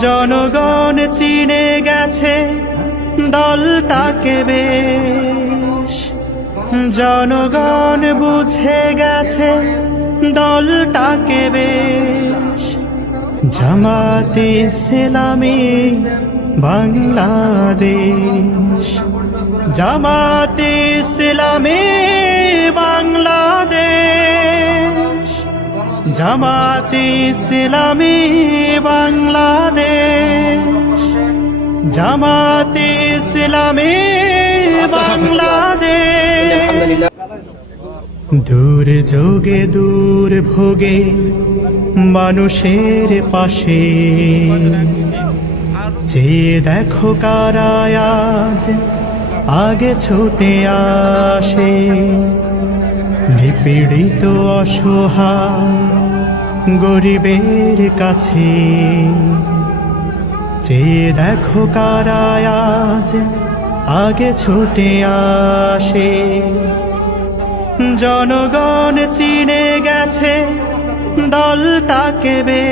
জনগণ চিনে গেছে দলটাকে বেশ। জনগণ বুঝে গেছে দলটাকে বেশ। জামাতে ইসলামী বাংলাদেশ। জামাতে ইসলামী জামাতে ইসলামী বাংলাদেশ। জামাতে ইসলামী বাংলাদেশ। দূর যোগে, দূর ভোগে মানুষের পাশে। যে দেখো কারায় আজ আগে ছুটে আসে। নিপীড়িত, অসহায় গরিবের কাছে। যে দেখো কারায় আজ আগে ছুটে আসে। জনগণ চিনে গেছে দলটাকে বে